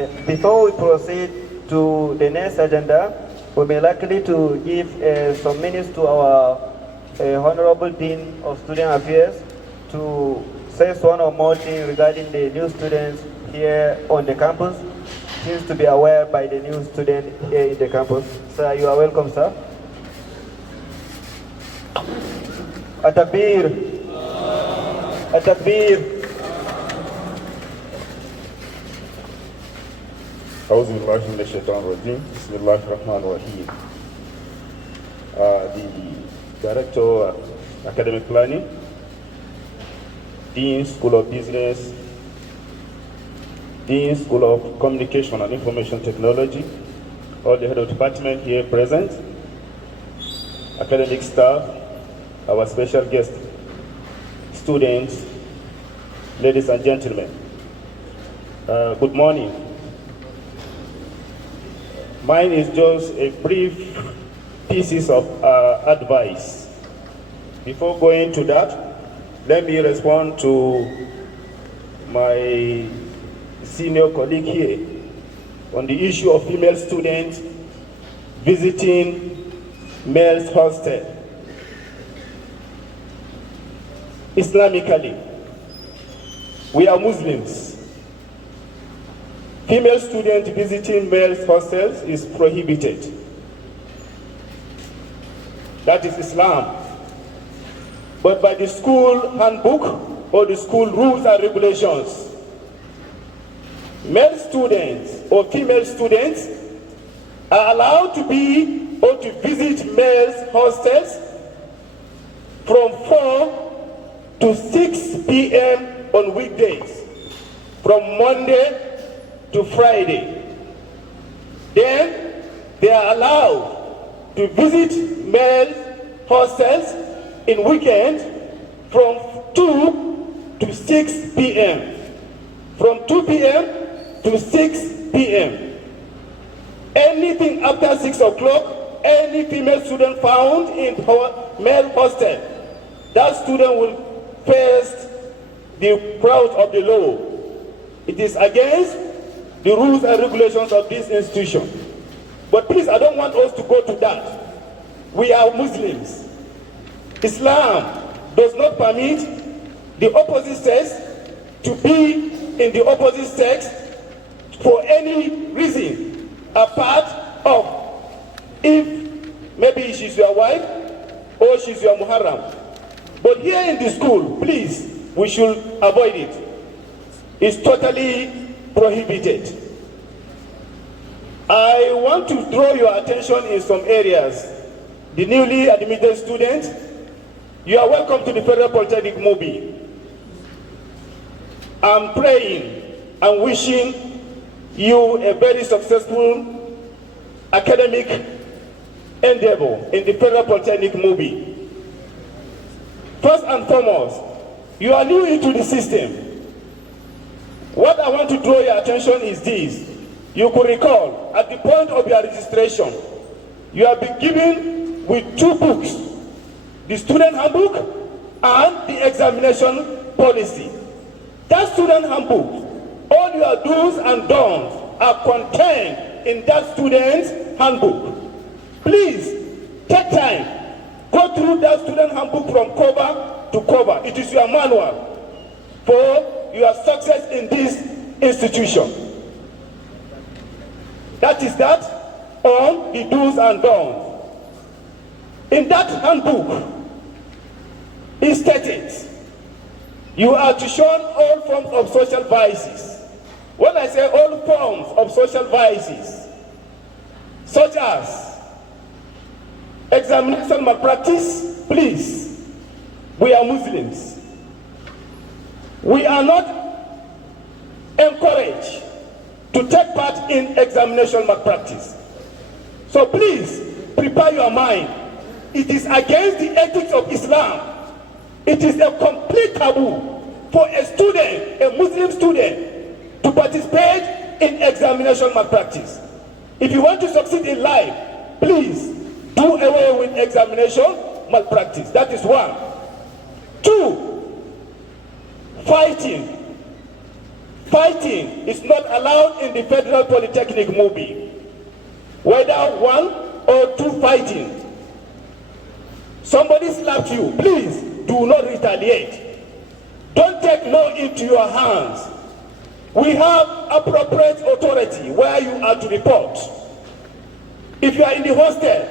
Before we proceed to the next agenda, we may likely to give some minutes to our Honorable Dean of Student Affairs to say one or more things regarding the new students here on the campus. Seems to be aware by the new student here in the campus. Sir, you are welcome, sir. Atakbir. Atakbir. أعوذ بالله من الشيطان الرجيم بسم الله الرحمن الرحيم. The Director of Academic Planning, Dean School of Business, Dean School of Communication and Information Technology, all the head of department here present, academic staff, our special guest, students, ladies and gentlemen. Good morning. Mine is just a brief pieces of advice. Before going to that, let me respond to my senior colleague here on the issue of female students visiting male's hostel. Islamically, we are Muslims. Female students visiting male hostels is prohibited. That is Islam. But by the school handbook or the school rules and regulations, male students or female students are allowed to be or to visit male hostels from 4 to 6 p.m. on weekdays, from Monday to Friday. Then they are allowed to visit male hostels in weekend from 2 to 6 p.m. From 2 p.m. to 6 p.m. Anything after 6 o'clock, any female student found in male hostel, that student will face the wrath of the law. It is against the rules and regulations of this institution. But please, I don't want us to go to that. We are Muslims. Islam does not permit the opposite sex to be in the opposite sex for any reason apart of if maybe she's your wife or she's your muharram. But here in the school, please, we should avoid it. It's totally prohibited. I want to draw your attention in some areas. The newly admitted students, you are welcome to the Federal Polytechnic Mobi. I'm praying and wishing you a very successful academic endeavor in the Federal Polytechnic Mobi. First and foremost, you are new into the system. What I want to draw your attention is this. You could recall, at the point of your registration, you have been given with 2 books, the student handbook and the examination policy. That student handbook, all your do's and don'ts are contained in that student's handbook. Please, take time, go through that student handbook from cover to cover. It is your manual for your success in this institution. That is that on the do's and don'ts. In that handbook, it stated, you are to shun all forms of social vices. When I say all forms of social vices, such as examination malpractice, please, we are Muslims. We are not encouraged to take part in examination malpractice. So please, prepare your mind. It is against the ethics of Islam. It is a complete taboo for a student, a Muslim student, to participate in examination malpractice. If you want to succeed in life, please do away with examination malpractice. That is 1. 2, fighting Fighting is not allowed in the Federal Polytechnic movie. Whether one or two fighting. Somebody slapped you, please do not retaliate. Don't take law into your hands. We have appropriate authority where you are to report. If you are in the hostel,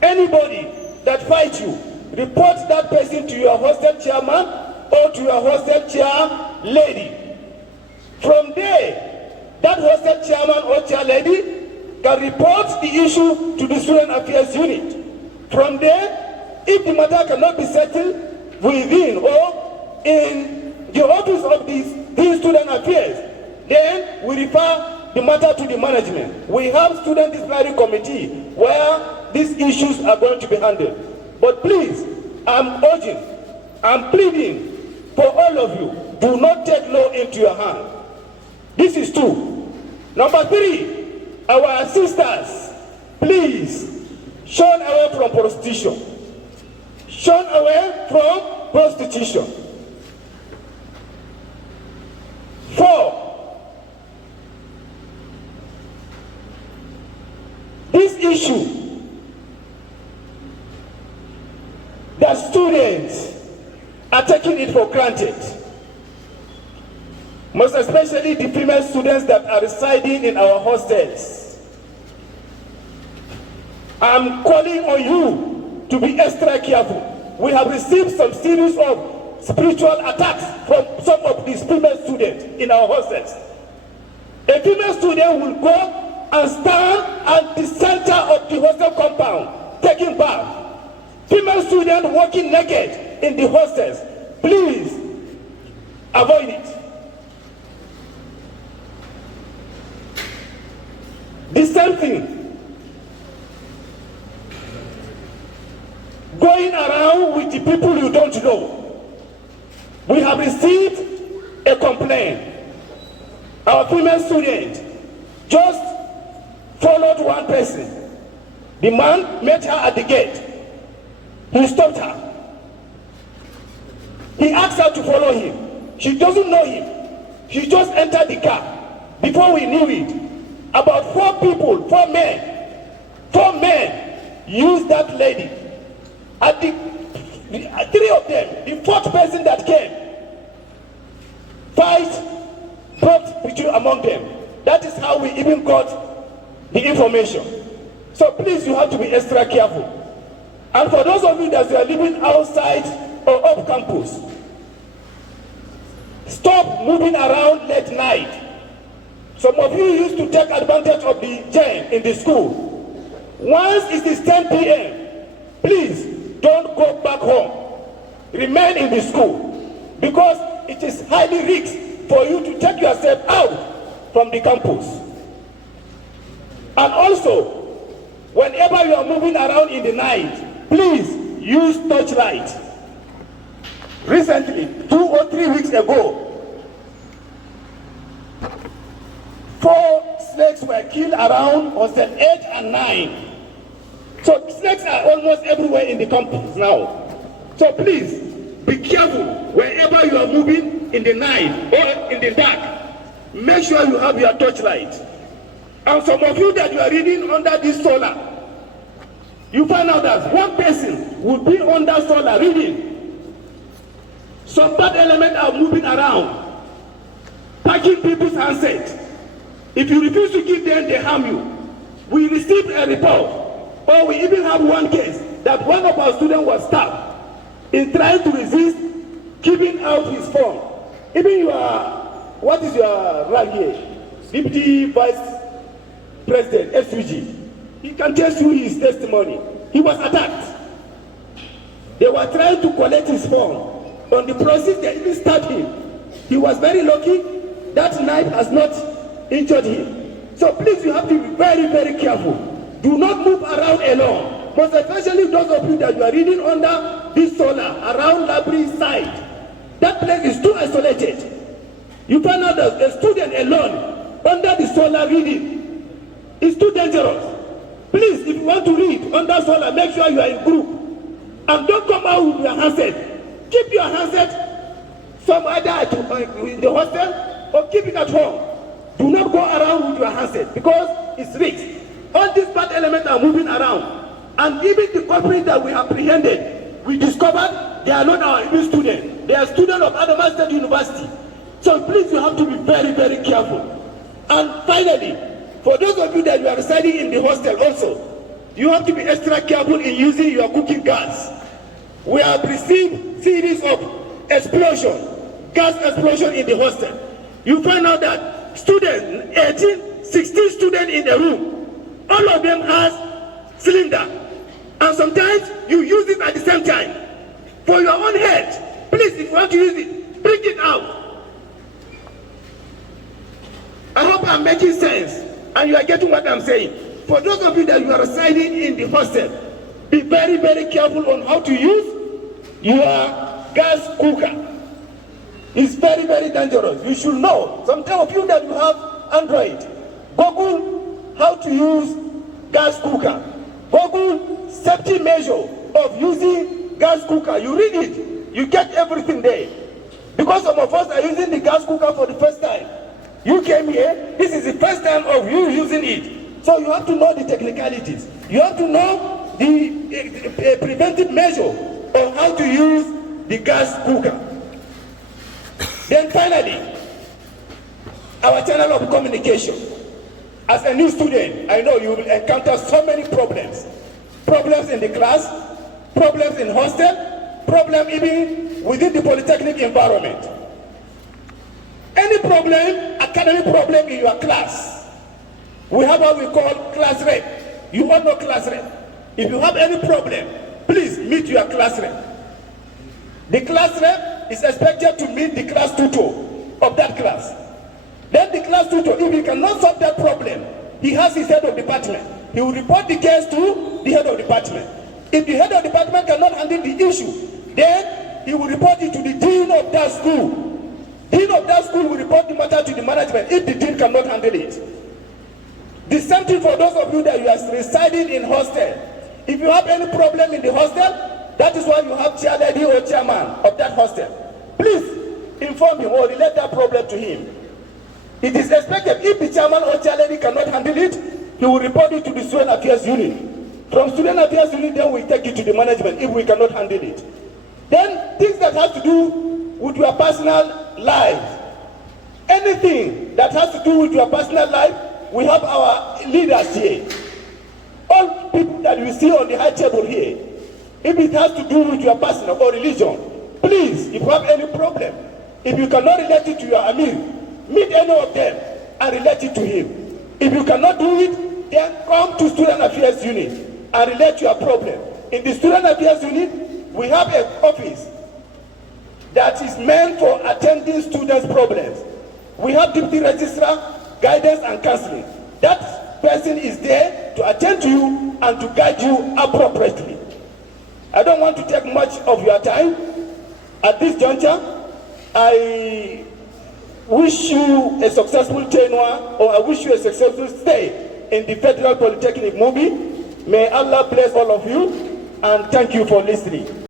anybody that fights you, report that person to your hostel chairman or to your hostel chair lady. From there, that hostel chairman or chair lady can report the issue to the Student Affairs Unit. From there, if the matter cannot be settled within or in the office of the Student Affairs, then we refer the matter to the management. We have Student Disciplinary Committee where these issues are going to be handled. But please, I'm urging, I'm pleading for all of you, do not take law into your hand. This is 2. Number 3, our sisters, please, shun away from prostitution. Shun away from prostitution. 4, this issue that students are taking it for granted, most especially the female students that are residing in our hostels. I'm calling on you to be extra careful. We have received some series of spiritual attacks from some of these female students in our hostels. A female student will go and stand at the center of the hostel compound, taking bath. Female students walking naked in the hostels. Please avoid it. The same thing, going around with the people you don't know. We have received a complaint. Our female student just followed one person. The man met her at the gate. He stopped her. He asked her to follow him. She doesn't know him. She just entered the car. Before we knew it, about 4 men used that lady. At the 3 of them, the 4th person that came, fight broke between among them. That is how we even got the information. So please, you have to be extra careful. And for those of you that are living outside or off campus, stop moving around late night. Some of you used to take advantage of the jam in the school. Once it is 10 p.m., please don't go back home. Remain in the school because it is highly risky for you to take yourself out from the campus. And also, whenever you are moving around in the night, please use torchlight. Recently, 2 or 3 weeks ago, 4 snakes were killed around hostel 8 and 9. So snakes are almost everywhere in the campus now. So please, be careful wherever you are moving in the night or in the dark. Make sure you have your torchlight. And some of you that you are reading under this solar, you find out that one person will be under solar reading. Some bad elements are moving around, packing people's handsets. If you refuse to give them, they harm you. We received a report, or we even have one case, that one of our students was stabbed in trying to resist giving out his phone. Even what is your rank here? Deputy Vice President, SUG. He can tell you his testimony. He was attacked. They were trying to collect his phone. On the process, they even stabbed him. He was very lucky. That knife has not injured him. So please, you have to be very, very careful. Do not move around alone. Most especially those of you that you are reading under this solar around library side. That place is too isolated. You find out that a student alone under the solar reading is too dangerous. Please, if you want to read under solar, make sure you are in group. And don't come out with your handset. Keep your handset some either in the hostel or keep it at home. Do not go around with your handset because it's risk. All these bad elements are moving around. And even the culprits that we apprehended, we discovered they are not our even students. They are students of Adamawa State University. So please, you have to be very, very careful. And finally, for those of you that you are residing in the hostel also, you have to be extra careful in using your cooking gas. We have received series of gas explosion in the hostel. You find out that students, 16 students in the room, all of them has cylinder. And sometimes you use it at the same time. For your own health, please, if you want to use it, bring it out. I hope I'm making sense and you are getting what I'm saying. For those of you that you are residing in the hostel, be very, very careful on how to use your gas cooker. It's very, very dangerous. You should know. Some of you that you have Android, Google how to use gas cooker. Google safety measure of using gas cooker. You read it, you get everything there. Because some of us are using the gas cooker for the first time. You came here, this is the first time of you using it. So you have to know the technicalities. You have to know the preventive measure of how to use the gas cooker. Then finally, our channel of communication. As a new student, I know you will encounter so many problems. Problems in the class, problems in hostel, problems even within the polytechnic environment. Any problem, academic problem in your class, we have what we call class rep. You all know class rep. If you have any problem, please meet your class rep. The class rep is expected to meet the class tutor of that class. Then the class tutor, if he cannot solve that problem, he has his head of department. He will report the case to the head of department. If the head of department cannot handle the issue, then he will report it to the dean of that school. Dean of that school will report the matter to the management if the dean cannot handle it. The same thing for those of you that you are residing in hostel. If you have any problem in the hostel, that is why you have chair lady or chairman of that hostel. Please inform him or relate that problem to him. It is expected if the chairman or chair lady cannot handle it, he will report it to the student affairs unit. From student affairs unit, then we take it to the management if we cannot handle it. Then things that have to do with your personal life, anything that has to do with your personal life, we have our leaders here. All people that you see on the high table here, if it has to do with your personal or religion, please, if you have any problem, if you cannot relate it to your Amir, meet any of them and relate it to him. If you cannot do it, then come to student affairs unit and relate your problem. In the student affairs unit, we have an office that is meant for attending students' problems. We have deputy registrar, guidance and counseling. That person is there to attend to you and to guide you appropriately. I don't want to take much of your time. At this juncture, I wish you a successful tenure, or I wish you a successful stay in the Federal Polytechnic movie. May Allah bless all of you, and thank you for listening.